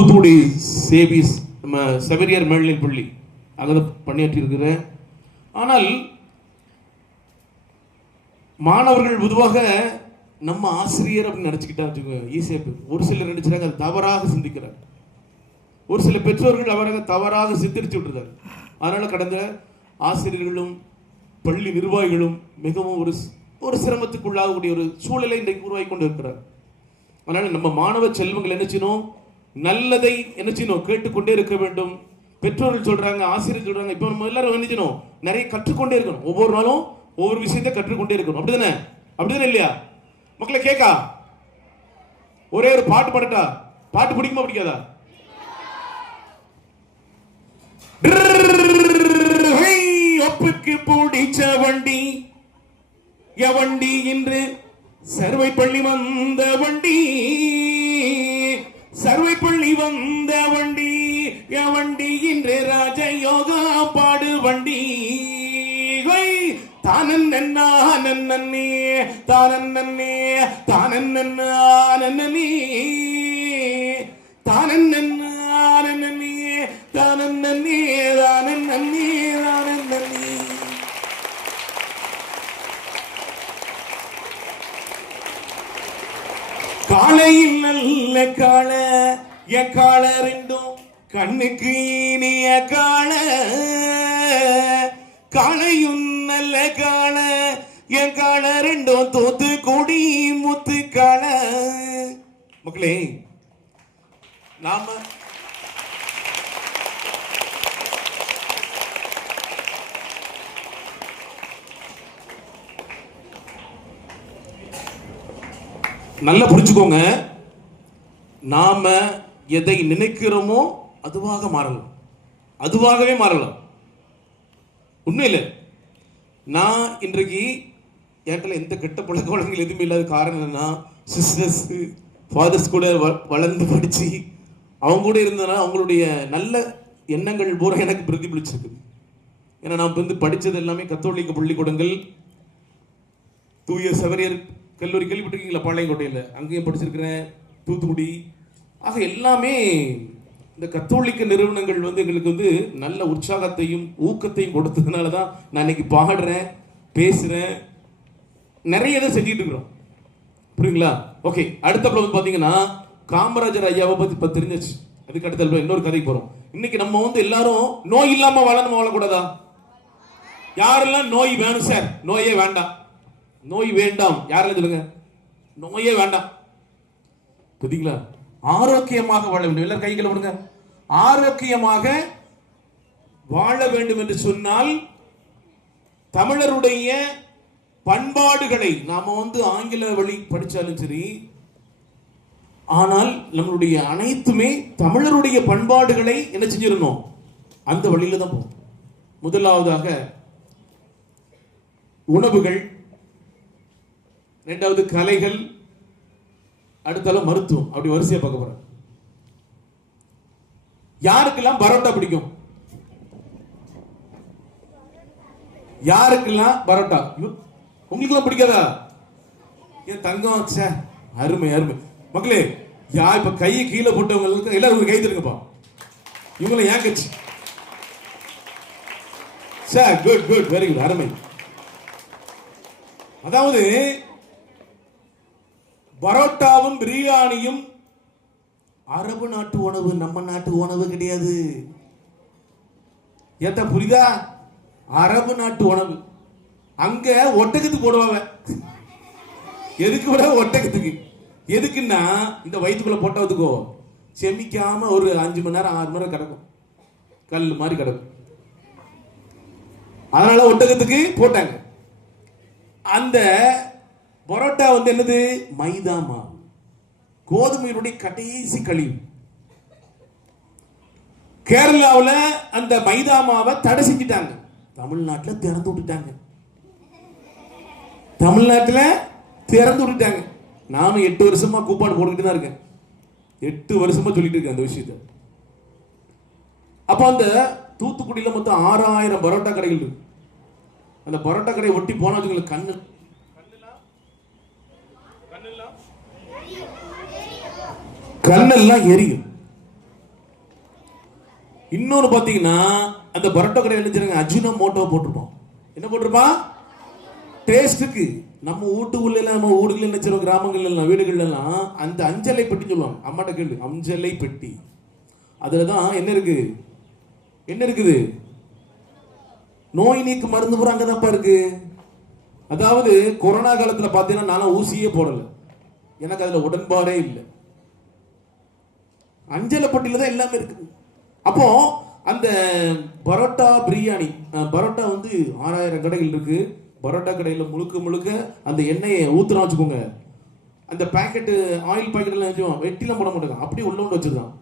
தூத்துக்குடி சேவிஸ் நம்ம செவரியர் மேல்நிலைப் பள்ளி அங்கே பணியாற்றி இருக்கிறேன். ஆனால் மாணவர்கள் பொதுவாக நம்ம ஆசிரியர் அப்படின்னு நினச்சிக்கிட்டா வச்சுக்கோங்க, ஈஸியாக ஒரு சிலர் நினைச்சாங்க அது தவறாக சிந்திக்கிறார், ஒரு சில பெற்றோர்கள் அவரை தவறாக சித்தரித்து விட்டுருந்தார். அதனால கடந்த ஆசிரியர்களும் பள்ளி நிர்வாகிகளும் மிகவும் ஒரு சிரமத்துக்குள்ளாகக்கூடிய ஒரு சூழலை இன்றைக்கு உருவாகி கொண்டு இருக்கிறார். அதனால நம்ம மாணவ செல்வங்கள் என்ன செய்யணும், நல்லதை என்ன செய்யணும், கேட்டுக்கொண்டே இருக்க வேண்டும். பெற்றோர்கள் சொல்றாங்க, ஆசிரியர் சொல்றாங்க, இப்போ நம்ம எல்லாரும் என்ன செய்யணும், நிறைய கற்றுக்கொண்டே இருக்கணும். ஒவ்வொரு நாளும் ஒவ்வொரு விஷயத்தை கற்றுக்கொண்டே இருக்கணும். அப்படிதானே? அப்படிதானே இல்லையா மக்களை? கேட்கா ஒரே ஒரு பாட்டு பாடட்டா? பாட்டு பிடிக்குமா பிடிக்காதா? ஒப்புக்கு பிடிச்ச வண்டி எவண்டி இன்று சர்வை பள்ளி வந்த வண்டி, சர்வை பள்ளி வந்த வண்டி எவண்டி இன்று ராஜயோகா பாடு வண்டி. தானன்னே தானன்னே தானன்னே தானன்னே தானன்னே தானன்னே தானன்னே. காளையில் நல்ல காள என் காள ரெண்டும் கண்ணுக்கு இனிய காள, காளையும் நல்ல காள என் காள ரெண்டும் தூத்துக்குடி முத்து காள. மக்களே, நாம நல்லா புரிஞ்சுக்கோங்க, நாம எதை நினைக்கிறோமோ அதுவாக மாறலாம், அதுவாகவே மாறலாம். உண்மையில நான் இன்றைக்கு என்கிட்ட எந்த கெட்ட பழக்க வழக்கங்கள் எதுவுமே இல்லாத காரணம் என்னன்னா, சிஸ்டர்ஸ் ஃபாதர்ஸ் கூட வளர்ந்து படிச்சு அவங்க கூட இருந்ததுனா அவங்களுடைய நல்ல எண்ணங்கள் பூரா எனக்கு பிரதிபலிச்சிருக்கு. ஏன்னா நான் வந்து படித்தது எல்லாமே கத்தோலிக்க பள்ளிக்கூடங்கள், தூய செவரியர் கல்லூரி கேள்விப்பட்டிருக்கீங்களா? பாளையங்கோட்டையில் அங்கேயும் படிச்சிருக்கிறேன், தூத்துக்குடி. ஆக எல்லாமே இந்த கத்தோலிக்க நிறுவனங்கள் வந்து எங்களுக்கு வந்து நல்ல உற்சாகத்தையும் ஊக்கத்தையும் கொடுத்ததுனால தான் நான் இன்னைக்கு பாடுறேன், பேசுகிறேன், நிறைய இதை செஞ்சுட்டு இருக்கிறோம். புரியுங்களா? ஓகே, அடுத்த வந்து பார்த்தீங்கன்னா காமராஜர் ஐயாவை பற்றி இப்போ தெரிஞ்சிச்சு. அதுக்கு அடுத்த இன்னொரு கதைக்கு போகிறோம். இன்னைக்கு நம்ம வந்து எல்லாரும் நோய் இல்லாமல் வாழணும், வாழக்கூடாதா? யாரெல்லாம் நோய் வேணும் சார், நோயே வேண்டாம், நோய் வேண்டாம், யாரெல்லாம் சொல்லுங்க, நோயே வேண்டாம். புரியுங்களா? ஆரோக்கியமாக வாழ வேண்டும். எல்லாரும் கைகளை விடுங்க. ஆரோக்கியமாக வாழ வேண்டும் என்று சொன்னால் தமிழருடைய பண்பாடுகளை நாம வந்து ஆங்கில வழி படிச்சாலும் சரி, ஆனால் நம்மளுடைய அனைத்துமே தமிழருடைய பண்பாடுகளை என்ன செஞ்சிடணும், அந்த வழியில தான் போகும். முதலாவதாக உணவுகள், இரண்டாவது கலைகள், அடுத்தால மருத்துவம். அப்படி வரிசையா பார்க்க போறேன். யாருக்கெல்லாம் பரோட்டா பிடிக்கும்? யாருக்கெல்லாம் பரோட்டா? உங்களுக்கு எல்லாம் பிடிக்காதா? என் தங்கம், அருமை அருமை. மக்களே, இப்ப கையை கீழே போட்டவங்களுக்கு எல்லாரும் கை தருங்கப்பா. இவங்களை ஏன் கட்சி? குட் குட், வெரி குட், அருமை. அதாவது பரோட்டாவும் பிரியாணியும் அரபு நாட்டு உணவு, நம்ம நாட்டு உணவு கிடையாது. ஏத்த புரியுதா? அரபு நாட்டு உணவு. அங்க ஒட்டகத்துக்கு போடுவாங்க. எதுக்கு விட ஒட்டகத்துக்கு? எதுக்குன்னா இந்த வயிற்றுக்குள்ள போட்டதுக்கோ செமிக்காம ஒரு 5 மணி நேரம் 6 மணி நேரம் கிடக்கும், கல் மாதிரி கிடக்கும். அதனால ஒட்டகத்துக்கு போட்டாங்க. அந்த பரோட்டா வந்து என்னது? மைதா மாவு, கோதுமையினுடைய கடைசி கழிவு. கேரளாவில் அந்த மைதா மாவை தடை செஞ்சுட்டாங்க, தமிழ்நாட்டில் திறந்து விட்டுட்டாங்க. தமிழ்நாட்டில் திறந்து விட்டுட்டாங்க. நாம 8 வருஷமா கூப்பாடு போட்டுக்கிட்டு தான் இருக்கேன், 8 வருஷமா சொல்லிட்டு இருக்கேன் அந்த விஷயத்தை. அப்ப அந்த தூத்துக்குடியில மொத்தம் 6000 பரோட்டா கடைகள் இருக்கு. அந்த பரோட்டா கடையை ஒட்டி போனா வச்சுங்களுக்கு கண்ணெல்லாம் எரியும். இன்னொன்னு பாத்தீங்கன்னா அந்த பரோட்டா கடையில் நினைச்சிருங்க அஜினோ மோட்டோ போட்டிருப்போம். என்ன போட்டிருப்பான்? டேஸ்ட்டுக்கு. நம்ம வீட்டுக்குள்ள நம்ம ஊருக்குள்ள நினைச்சிருவோம், கிராமங்கள்ல எல்லாம் வீடுகள்ல எல்லாம் அந்த அஞ்சலை பெட்டி சொல்லுவாங்க. அம்மாட்ட கேளு, அஞ்சலை பெட்டி. அதுலதான் என்ன இருக்கு? என்ன இருக்குது? நோய் நீக்கு மருந்து பூரா அங்கதான்ப்பா இருக்கு. அதாவது கொரோனா காலத்துல பாத்தீங்கன்னா நான் ஊசியே போடல, எனக்கு அதுல உடன்பாடே இல்லை. அஞ்சலை பெட்டியில தான் எல்லாமே இருக்குது. அப்போ அந்த பரோட்டா பிரியாணி, பரோட்டா வந்து 6000 கடைகள் இருக்கு. பரோட்டா கடையில் முழுக்க முழுக்க அந்த எண்ணெயை ஊத்துனா வச்சுக்கோங்க, அந்த பாக்கெட்டு ஆயில் பாக்கெட் எல்லாம் வச்சுக்கோம், வெட்டிலாம் போட மாட்டாங்க, அப்படியே உள்ள கொண்டு வச்சிருக்கான்.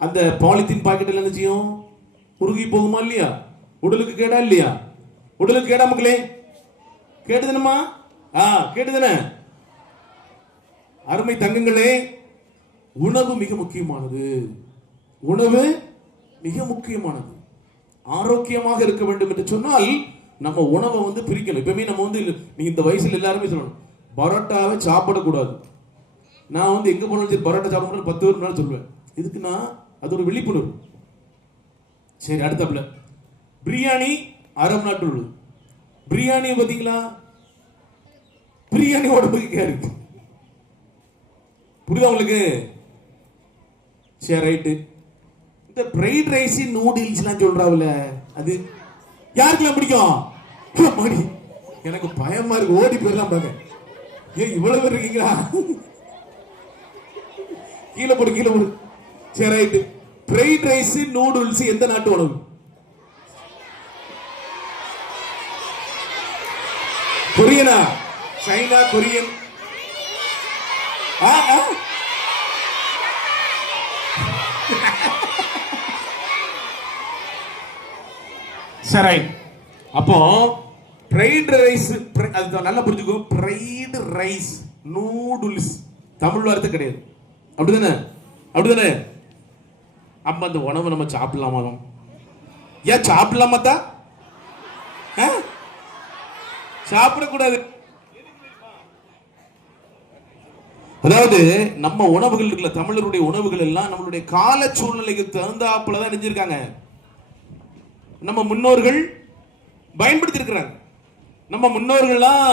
அந்த பாலித்தீன் பாக்கெட் எல்லாம் நினைச்சியும் உருகி போகுமா இல்லையா? உடலுக்கு கேடா இல்லையா? உடலுக்கு கேடா மக்களே? கேட்டுதானமா? கேட்டுதானே? அருமை தங்கங்களே, உணவு மிக முக்கியமானது. உணவு மிக முக்கியமானது. ஆரோக்கியமாக இருக்க வேண்டும் என்று சொன்னால் நம்ம உணவை வந்து பிரிக்கணும். எப்பவுமே நம்ம வந்து நீங்க இந்த வயசுல எல்லாருமே சொல்லணும், பரோட்டாவை சாப்பிடக்கூடாது. நான் வந்து எங்க போனாலும் சரி பரோட்டா சாப்பிடணும் 10 பேர் முன்னாடி சொல்லுவேன். இதுக்குன்னா அது ஒரு விழிப்புணர்வு. சரி, அடுத்தப்பல பிரியாணி அரபு நாட்டு உள்ளது. பிரியாணி பாத்தீங்களா? பிரியாணி உடம்புக்கு கேடு. புரியுதா உங்களுக்கு? சரி, ரைட்டு. இந்த ஃப்ரைட் ரைஸ் நூடுல்ஸ்லாம் சொல்றாவுல, அது யாருக்கெல்லாம் பிடிக்கும்? எனக்கு பயமா இருக்கு, ஓடி போயிடலாம் பாக்க. ஏன் இவ்வளவு பேர் இருக்கீங்களா? கீழே போடு, கீழே போடு. சரி, ரைட்டு. ஃப்ரைட் ரைஸ் நூடுல்ஸ் எந்த நாட்டு உணவு? கொரியனா? சைனா? கொரியன்? சரி, அப்போ ஃப்ரைட் ரைஸ், அது நல்லா புரிஞ்சுக்கோ. ஃப்ரைட் ரைஸ் நூடுல்ஸ் தமிழ் வார்த்தை கிடையாது. அப்படிதானே? அப்படிதானே? அப்ப அந்த உணவை நம்ம சாப்பிடலாமா? ஏன் சாப்பிடலாமா? சாப்பிடக்கூடாது. அதாவது நம்ம உணவுகள் இருக்குல்ல, தமிழருடைய உணவுகள் எல்லாம் நம்மளுடைய கால சூழ்நிலைக்கு தகுந்தாப்புல தான் செஞ்சிருக்காங்க. நம்ம முன்னோர்கள் பயன்படுத்தி இருக்கிறாங்க. நம்ம முன்னோர்கள்லாம்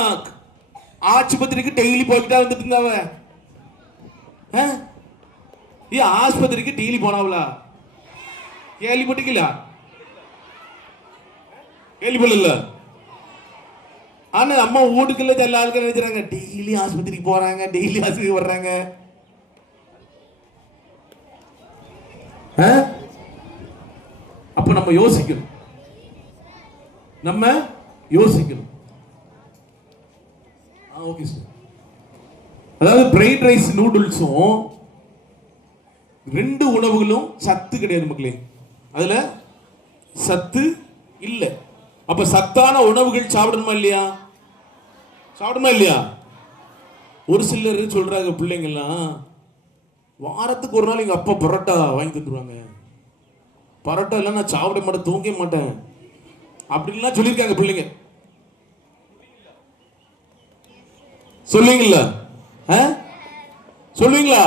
ஆஸ்பத்திரிக்கு டெய்லி போய்கிட்டா வந்துட்டு இருந்தாவ. ஆஸ்பத்திரிக்கு டெய்லி போனாவளா? கேள்விப்பட்டிருக்கீங்களா? கேள்விப்படல. ஆனா அம்மா வீட்டுக்குள்ள எல்லா ஆளுக்கும் நினைச்சாங்க டெய்லி ஆஸ்பத்திரிக்கு போறாங்க, டெய்லி ஆஸ்பத்திரிக்கு வர்றாங்க. அப்ப நம்ம யோசிக்கணும், நம்ம யோசிக்கணும். Okay sir. அதாவது ஃப்ரைட் ரைஸ் நூடுல்ஸும் ரெண்டு உணவுகளும் சத்து கிடையாது மக்களே. அதுல சத்து இல்ல. அப்ப சத்தான உணவுகள் சாப்பிடணுமா இல்லையா? சாப்பிடணுமா இல்லையா? ஒரு சிலர் சொல்றாங்க, பிள்ளைங்கள்லாம் வாரத்துக்கு ஒரு நாள் எங்க அப்பா பரோட்டா வாங்கி தந்துருவாங்க, பரோட்டா இல்ல நான் சாப்பிட மாட்டேன், தூங்க மாட்டேன் அப்படின்லாம் சொல்லியிருக்காங்க பிள்ளைங்க. சொல்லுவீங்களா? சொல்லுவீங்களா?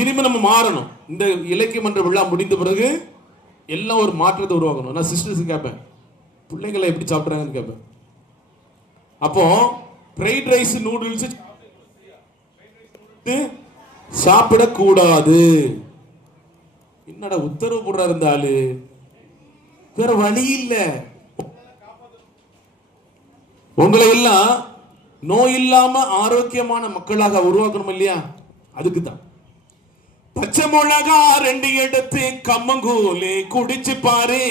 இனிமே நம்ம மாறணும். இந்த இலக்கிய மன்ற விழா முடிந்த பிறகு எல்லாம் ஒரு மாற்றத்தை உருவாக்கணும். நான் சிஸ்டர்ஸ் கேட்பேன், பிள்ளைங்களை எப்படி சாப்பிட்றாங்கன்னு கேட்பேன். அப்போ ஃப்ரைட் ரைஸ் நூடுல்ஸ் சாப்பிடக்கூடாது. என்னடா உத்தரவு போடுறாரு இந்த ஆளு, வேற வழி இல்ல. உங்களை எல்லாம் நோய் இல்லாம ஆரோக்கியமான மக்களாக உருவாக்கணும் இல்லையா? அதுக்கு தான் பச்சை மிளகா 2 எடுத்து கம்மங்கூலி குடிச்சு பாரு.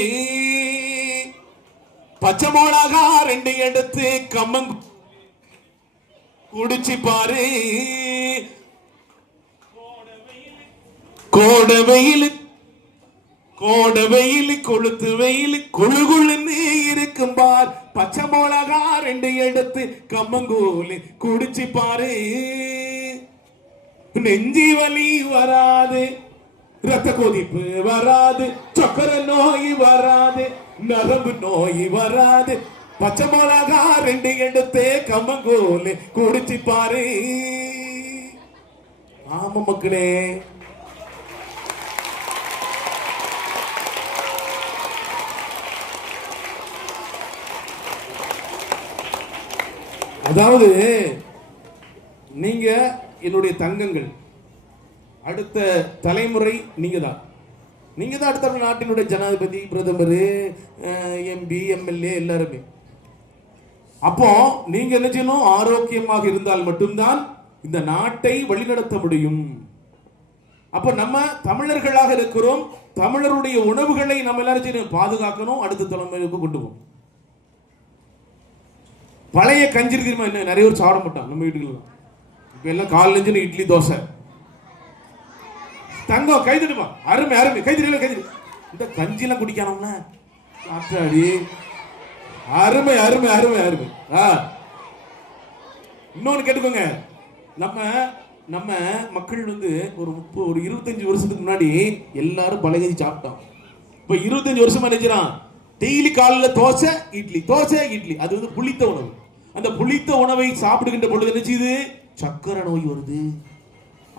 பச்சை மிளகா 2 எடுத்து கம்மங்கூ குடிச்சு பாரு. கோடை வெயில், கோடை வெயில், கொளுத்து வெயில், குழுகுழுன்னு இருக்கும் பார். பச்சை மிளகா 2 எடுத்து கம்மங்கூலி குடிச்சு பாரு. நெஞ்சி வலி வராது, ரத்த கொதிப்பு வராது, சக்கரை நோய் வராது, நரம்பு நோய் வராது. பச்சை மிளகா 2 எடுத்து கம்மங்கூலி குடிச்சு பாரு. ஆமா மக்களே, அதாவது நீங்க என்னுடைய தங்கங்கள், அடுத்த தலைமுறை நீங்க தான். நீங்க தான் அடுத்த நாட்டினுடைய ஜனாதிபதி, பிரதமர், எம்பி, எம்எல்ஏ எல்லாருமே. அப்போ நீங்க என்ன செய்யணும்? ஆரோக்கியமாக இருந்தால் மட்டும்தான் இந்த நாட்டை வழிநடத்த முடியும். அப்ப நம்ம தமிழர்களாக இருக்கிறோம். தமிழருடைய உணவுகளை நம்ம எல்லாரும் பாதுகாக்கணும், அடுத்த தலைமுறைக்கு கொண்டு போகணும். பழைய கஞ்சி தெரியுமா? என்ன நிறைய பேர் சாப்பிட மாட்டான் நம்ம வீட்டுல. இப்ப எல்லாம் காலையில இட்லி தோசை. தங்கம் கைதிடுமா? அருமை அருமை, கைதிடல கைதிடு. இந்த கஞ்சி எல்லாம் குடிக்கணும்னா அருமை அருமை அருமை அருமை. இன்னொன்னு கேட்டுக்கோங்க. நம்ம நம்ம மக்கள் வந்து ஒரு 25 வருஷத்துக்கு முன்னாடி எல்லாரும் பழகி சாப்பிட்டோம். இப்ப 25 வருஷமா நினைச்சான் டெய்லி காலையில தோசை இட்லி, தோசை இட்லி. அது வந்து புளித்த உணவு. அந்த புளித்த உணவை சாப்பிடுகின்ற பொழுது என்ன செய்யுது? சக்கரை நோய் வருது.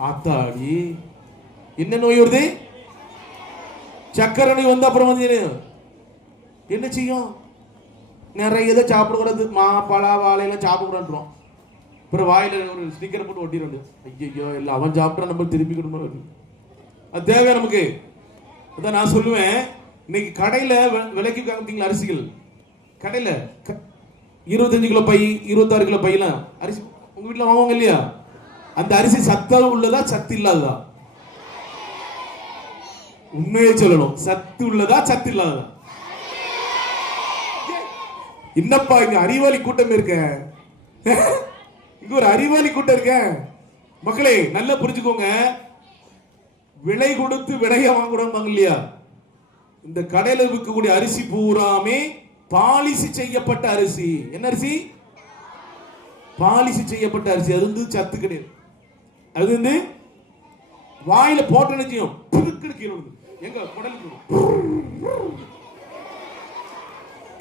ஆத்தாடி, என்ன நோய் வருது? சக்கரை நோய் வந்து அப்புறம் வந்து என்ன செய்யும்? நிறைய இதை சாப்பிடக்கூடாது. மா, பழா, வாழையெல்லாம் சாப்பிடக்கூடாதுன்றோம். அப்புறம் வாயில ஒரு ஸ்டிக்கரை போட்டு ஒட்டிடுறது. ஐயோ, இல்லை அவன் சாப்பிட்டா நம்ம திருப்பி கொடுக்கணும். அது தேவை நமக்கு. அதான் நான் சொல்லுவேன், இன்னைக்கு கடையில விலைக்கு காமித்தீங்களா அரிசிகள்? கடையில 25 கிலோ பை, 26 கிலோ பையெல்லாம் அரிசி உங்க வீட்டுல வாங்குவாங்க இல்லையா? அந்த அரிசி சத்து உள்ளதா சத்து இல்லாததா? உண்மையே சொல்லணும், சத்து உள்ளதா சத்து இல்லாததா? என்னப்பா இங்க அறிவாளி கூட்டம் இருக்க, இங்க ஒரு அறிவாளி கூட்டம் இருக்க. மக்களே நல்லா புரிஞ்சுக்கோங்க. விலை கொடுத்து விலைய வாங்குறாங்க இல்லையா? இந்த கடையில விற்கக்கூடிய அரிசி பூராமே பாலிசி செய்யப்பட்ட அரிசி. என்ன அரிசி? பாலிசி செய்யப்பட்ட அரிசி. அது வந்து சத்து கிடையாது. அது வந்து வாயில போட்ட நிச்சயம் எங்க குடலுக்கு.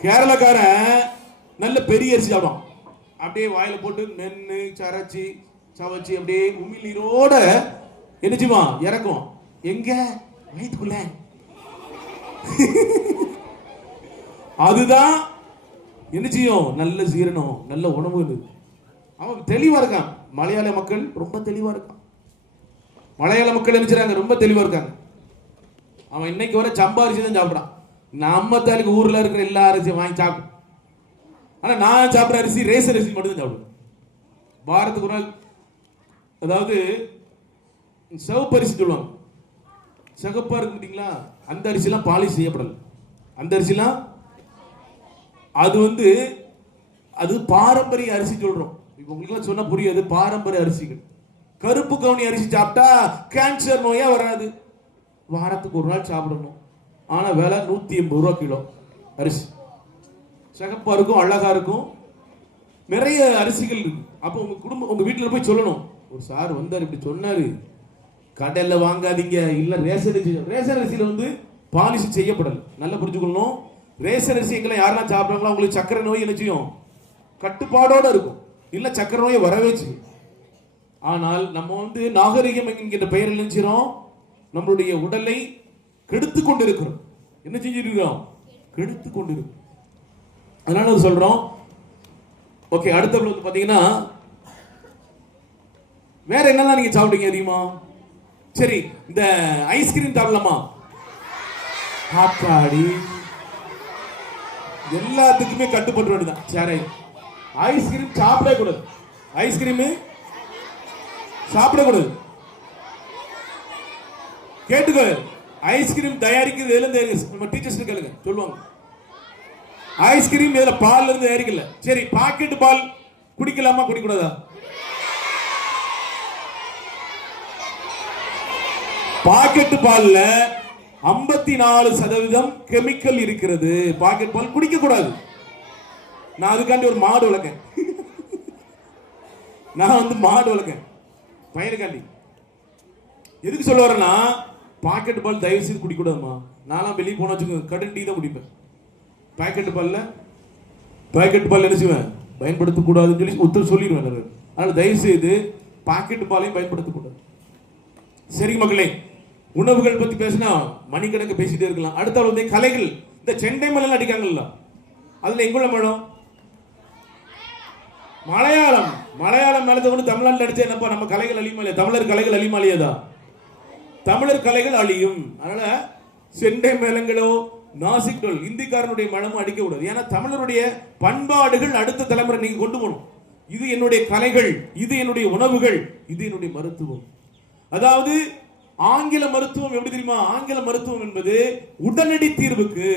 கேரளக்காரன் நல்ல பெரிய அரிசி சாப்பிடும். அப்படியே வாயில போட்டு மென்னு சரைச்சி சவச்சி அப்படியே உமிழ் நீரோட என்ன செய்வான்? இறக்கும். எங்க? வயிற்றுக்குள்ள. அதுதான் என்ன செய்யும்? நல்ல சீரணம், நல்ல உணவு. அவன் தெளிவா இருக்கான். மலையாள மக்கள் ரொம்ப தெளிவா இருக்கான். மலையாள மக்கள் நினைச்சாங்க ரொம்ப தெளிவா இருக்காங்க. அவன் இன்னைக்கு வர சம்பா அரிசி தான் சாப்பிடான். நம்ம தாலுக்கு ஊர்ல இருக்கிற எல்லா அரிசியும் வாங்கி சாப்பிடும். ஆனா நான் சாப்பிட்ற அரிசி ரேசன் அரிசி மட்டும் தான் சாப்பிடுவேன். வாரத்துக்கு ஒரு நாள். அதாவது சிவப்பு அரிசி சொல்லுவாங்க, சிகப்பா இருக்குங்களா, அந்த அரிசிலாம் பாலிஷ் செய்யப்படல. அந்த அரிசிலாம் அது வந்து அது பாரம்பரிய அரிசி சொல்றோம். இப்போ உங்களுக்கு சொன்னா புரியாது. பாரம்பரிய அரிசிகள். கருப்பு கவுனி அரிசி சாப்பிட்டா கேன்சர் நோயா வராது. வாரத்துக்கு ஒரு நாள் சாப்பிடணும். ஆனா விலை 180 ரூபா கிலோ அரிசி. சிகப்பா இருக்கும், அழகா இருக்கும். நிறைய அரிசிகள் இருக்கு. அப்போ உங்க குடும்பம் உங்க வீட்டுல போய் சொல்லணும், ஒரு சார் வந்தார் இப்படி சொன்னாரு, கடையில வாங்காதீங்க. இல்ல ரேஷன் அரிசி. ரேஷன் அரிசியில வந்து பாலிஷ் செய்யப்படல. நல்லா புரிஞ்சுக்கணும். ரேஷன் அரிசி எங்களை யாரெல்லாம் சாப்பிட்றாங்களோ அவங்களுக்கு சக்கரை நோய் என்ன செய்யும்? கட்டுப்பாடோட இருக்கும். இல்ல சக்கரை நோயை வரவே செய்யும். ஆனால் நம்ம வந்து நாகரிகம் என்கின்ற பெயரில் நினைச்சிரோம், நம்மளுடைய உடலை கெடுத்து கொண்டிருக்கிறோம். என்ன செஞ்சிருக்கிறோம்? கெடுத்து கொண்டிருக்கிறோம். அதனால சொல்றோம். ஓகே, அடுத்த வந்து பாத்தீங்கன்னா வேற என்னெல்லாம் நீங்க சாப்பிடுங்க தெரியுமா? சரி, இந்த ஐஸ்கிரீம் சாப்பிடலாமா? ஆப்பாடி, எல்லாத்துக்குமே கட்டுப்பட்டு வேண்டியதான். சரி, ஐஸ்கிரீம் சாப்பிடவே கூடாது. ஐஸ்கிரீம் சாப்பிடக்கூடாது. கேட்டுக்கோ, ஐஸ்கிரீம் தயாரிக்கிறது நம்ம டீச்சர்ஸ் கேளுங்க, சொல்லுவாங்க. ஐஸ்கிரீம் இதுல பால்ல இருந்து தயாரிக்கல. சரி, பாக்கெட் பால் குடிக்கலாமா குடிக்கூடாதா? பாக்கெட் பால்ல 54% கெமிக்கல் இருக்கிறது. பாக்கெட் பால் குடிக்க கூடாது. நான் அதுக்காண்டி ஒரு மாடு வளர்க்கேன். நான் வந்து மாடு வளர்க்கேன் பையனுக்காண்டி. எதுக்கு சொல்ல வரேன்னா, பாக்கெட் பால் தயவு செய்து குடிக்க கூடாதுமா. நான்லாம் வெளியே போன வச்சுக்கோங்க, கடன் டீ தான் குடிப்பேன். பாக்கெட் பால் என்ன செய்வேன்? பயன்படுத்தக்கூடாதுன்னு சொல்லி உத்தரவு சொல்லிடுவேன். அதனால தயவு செய்து பாக்கெட் பாலையும் பயன்படுத்தக்கூடாது. சரி மக்களே, உணவுகள் பத்தி பேசினா மணிக்கணக்கு பேசிட்டே இருக்கலாம். அடுத்த வந்து கலைகள். இந்த செண்டை மலை அடிக்காங்கல்ல, அதுல எங்குள்ள மேடம் மலையாளம் மலையாளம் மேலத்தை கொண்டு தமிழ்நாட்டில் அடிச்சா என்னப்பா நம்ம கலைகள் அழியுமா இல்லையா? தமிழர் கலைகள் அழியுமா இல்லையா? தமிழர் கலைகள் அழியும். அதனால செண்டை மேளங்களோ நாசிக் டோல் இந்திக்காரனுடைய மனமும் அடிக்க கூடாது. ஏன்னா தமிழருடைய பண்பாடுகள் அடுத்த தலைமுறை நீங்க கொண்டு போகணும். இது என்னுடைய கலைகள், இது என்னுடைய உணவுகள், இது என்னுடைய மருத்துவம். அதாவது ஆங்கில மருத்துவம் எப்படி தெரியுமா? ஆங்கில மருத்துவம் என்பது உடனடி தீர்வுக்கு,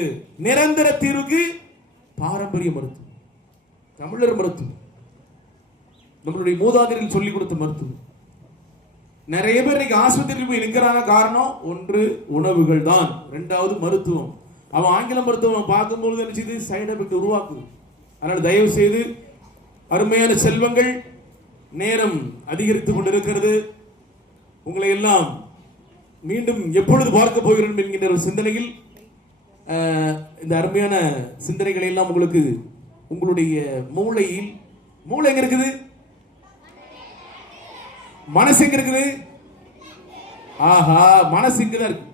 நிரந்தர தீர்வுக்கு பாரம்பரிய மருத்துவம். தமிழர் மருத்துவம் நம்மளுடைய மூதாதையர்கள் சொல்லிக் கொடுத்த மருத்துவம். நிறைய பேர் இன்னைக்கு ஆஸ்பத்திரியில் போய் நிற்கிறாங்க. காரணம் ஒன்று உணவுகள் தான், இரண்டாவது மருத்துவம். அவன் ஆங்கில மருத்துவம் பார்க்கும்போது நினைச்சது சைடு எஃபெக்ட் உருவாக்குது. அதனால தயவு செய்து அருமையான செல்வங்கள், நேரம் அதிகரித்துக் கொண்டிருக்கிறது. உங்களை எல்லாம் மீண்டும் எப்பொழுது பார்க்க போகிறோம் என்கின்ற ஒரு சிந்தனையில் இந்த அருமையான சிந்தனைகளை எல்லாம் உங்களுக்கு உங்களுடைய மூளையில், மூளை எங்க இருக்குது? மனசு எங்க இருக்குது? ஆஹா, மனசு இங்கதான் இருக்கு.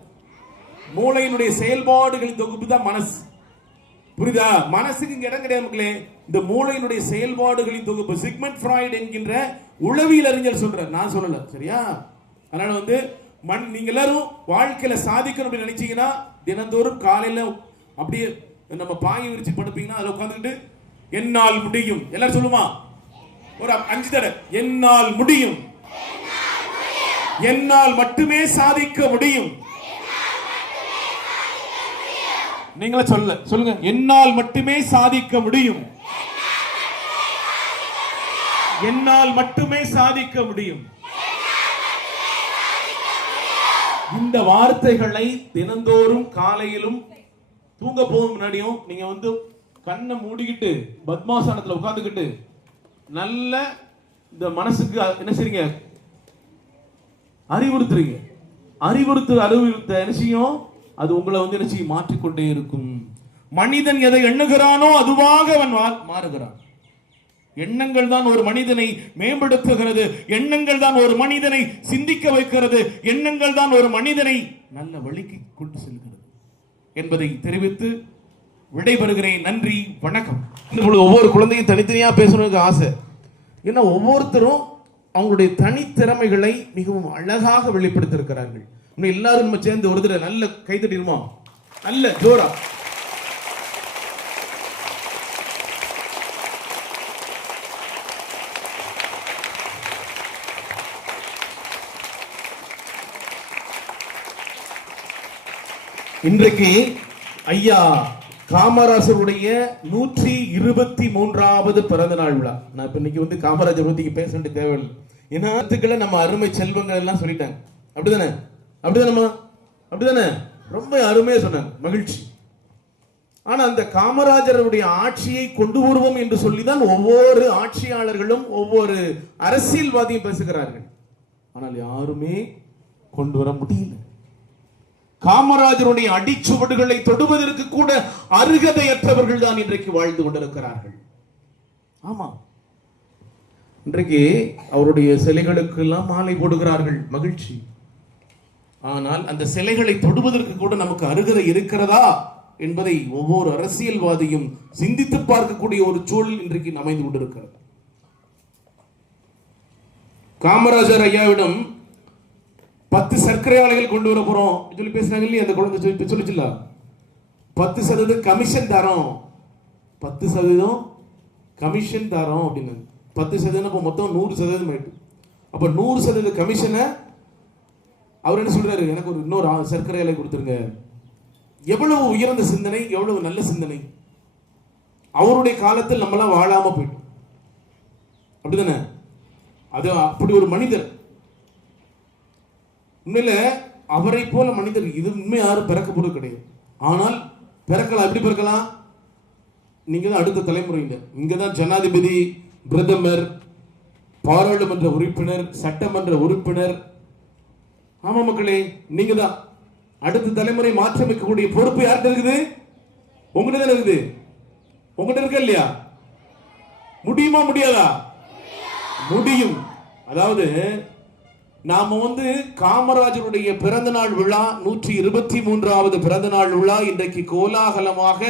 மூளையினுடைய செயல்பாடுகளின் தொகுப்பு தான் மனசு. புரியுதா? மனசுக்கு இங்க இடம் கிடையாது மக்களே. இந்த மூளையினுடைய செயல்பாடுகளின் தொகுப்பு சிக்மண்ட் ஃப்ராய்ட் என்கின்ற உளவியல் அறிஞர் சொல்றார், நான் சொல்லல. சரியா? அதனால நீங்க எல்லாரும் வாழ்க்கையில சாதிக்கணும் அப்படின்னு நினைச்சீங்கன்னா தினந்தோறும் காலையில அப்படியே நம்ம பாய் விரிச்சு படுப்பீங்கன்னா அதுல உட்காந்துக்கிட்டு என்னால் முடியும் எல்லாரும் சொல்லுமா? ஒரு 5 தடவை என்னால் முடியும், என்னால் மட்டுமே சாதிக்க முடியும். நீங்களே சொல்லுங்க, என்னால் மட்டுமே சாதிக்க முடியும், என்னால் மட்டுமே சாதிக்க முடியும். இந்த வார்த்தைகளை தினந்தோறும் காலையிலும் தூங்க போகும் முன்னாடியும் நீங்க கண்ணை மூடிக்கிட்டு பத்மாசனத்துல உட்கார்ந்துக்கிட்டு நல்ல இந்த மனசுக்கு என்ன செய்றீங்க? அறிவுறுத்துறீங்க. அறிவுறுத்த என்ன செய்யும்? அது உங்களை என்ன செய்யும்? மாற்றிக்கொண்டே இருக்கும். மனிதன் எதை எண்ணுகிறானோ அதுவாக அவன் மாறுகிறான். எண்ணங்கள் தான் ஒரு மனிதனை மேம்படுத்துகிறது. எண்ணங்கள் தான் ஒரு மனிதனை சிந்திக்க வைக்கிறது. எண்ணங்கள் தான் ஒரு மனிதனை நல்ல வழிக்கு கொண்டு செல்கிறது என்பதை தெரிவித்து விடைபெறுகிறேன். நன்றி, வணக்கம். ஒவ்வொரு குழந்தையும் தனித்தனியா பேசணும்னு ஆசை. ஏன்னா ஒவ்வொருத்தரும் அவங்களுடைய தனித்திறமைகளை மிகவும் அழகாக வெளிப்படுத்தியிருக்கிறார்கள். எல்லாரும் நம்ம சேர்ந்து ஒரு தடவை நல்ல கைத்தட்டிடுமா? நல்ல ஜோரா. இன்றைக்கு ஐயா காமராஜருடைய 123வது பிறந்த நாள் விழா. நான் இப்ப இன்னைக்கு காமராஜர் பத்தி பேச வேண்டிய தேவையில்லை. ஏன்னா நம்ம அருமை செல்வங்கள் எல்லாம் சொல்லிட்டாங்க. அப்படிதானே? அப்படிதானே? ரொம்ப அருமையா சொன்னாங்க. மகிழ்ச்சி. ஆனா அந்த காமராஜருடைய ஆட்சியை கொண்டு வருவோம் என்று சொல்லிதான் ஒவ்வொரு ஆட்சியாளர்களும் ஒவ்வொரு அரசியல்வாதியும் பேசுகிறார்கள். ஆனால் யாருமே கொண்டு வர முடியல. காமராஜருடைய அடிச்சுவடுகளை தொடுவதற்கு கூட அருகதையற்றவர்கள் தான் இன்றைக்கு வாழ்ந்து கொண்டிருக்கிறார்கள். ஆமா, இன்றைக்கு அவருடைய சிலைகளுக்கு எல்லாம் மாலை போடுகிறார்கள். மகிழ்ச்சி. ஆனால் அந்த சிலைகளை தொடுவதற்கு கூட நமக்கு அருகதை இருக்கிறதா என்பதை ஒவ்வொரு அரசியல்வாதியும் சிந்தித்து பார்க்கக்கூடிய ஒரு சூழல் இன்றைக்கு அமைந்து கொண்டிருக்கிறது. காமராஜர் ஐயாவிடம் 10 சர்க்கரை ஆலைகள் கொண்டு வர போறோம் சொல்லி பேசினாங்க இல்லையா? அந்த குழந்தை சொல்லிச்சுல 10% கமிஷன் தரோம், 10% கமிஷன் தரோம் அப்படின்னு. 10% அப்போ மொத்தம் 100% ஆயிட்டு. அப்ப 100% கமிஷனை அவர் என்ன சொல்றாரு? எனக்கு இன்னொரு சர்க்கரை ஆலை கொடுத்துருங்க. எவ்வளவு உயர்ந்த சிந்தனை, எவ்வளவு நல்ல சிந்தனை. அவருடைய காலத்தில் நம்மளாம் வாழாம போயிட்டோம். அப்படிதானே? அது அப்படி ஒரு மனிதர். உண்மையில அவரை போல மனிதர் இது உண்மை யாரும் பிறக்க போறது கிடையாது. ஆனால் பிறக்கலாம். எப்படி பிறக்கலாம்? நீங்க தான் அடுத்த தலைமுறைங்க. இங்கதான் ஜனாதிபதி, பிரதமர், பாராளுமன்ற உறுப்பினர், சட்டமன்ற உறுப்பினர். ஆமா மக்களே, நீங்க தான் அடுத்த தலைமுறை மாற்றமைக்கக்கூடிய பொறுப்பு யார்கிட்ட இருக்குது? உங்ககிட்ட தான் இருக்குது. உங்ககிட்ட இருக்க இல்லையா? முடியுமா? முடியாதா? முடியும். அதாவது நாம காமராஜருடைய பிறந்த நாள் விழா, 123வது பிறந்த நாள் விழா இன்றைக்கு கோலாகலமாக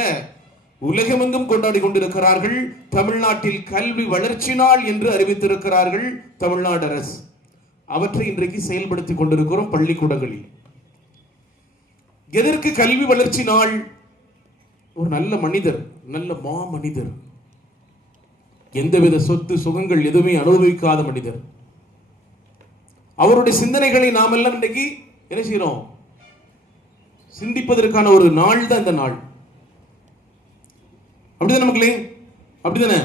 உலகமெங்கும் கொண்டாடி கொண்டிருக்கிறார்கள். தமிழ்நாட்டில் கல்வி வளர்ச்சி நாள் என்று அறிவித்திருக்கிறார்கள் தமிழ்நாடு அரசு. அவற்றை இன்றைக்கு செயல்படுத்திக் கொண்டிருக்கிறோம் பள்ளிக்கூடங்களில். எதற்கு கல்வி வளர்ச்சி நாள்? ஒரு நல்ல மனிதர், நல்ல மனிதர், எந்தவித சொத்து சுகங்கள் எதுவுமே அனுபவிக்காத மனிதர். அவருடைய சிந்தனைகளை நாம் எல்லாம் இன்றைக்கு என்ன செய்யறோம்? சிந்திப்பதற்கான ஒரு நாள் தான் இந்த நாள். அப்படிதானே மக்களே? அப்படிதானே?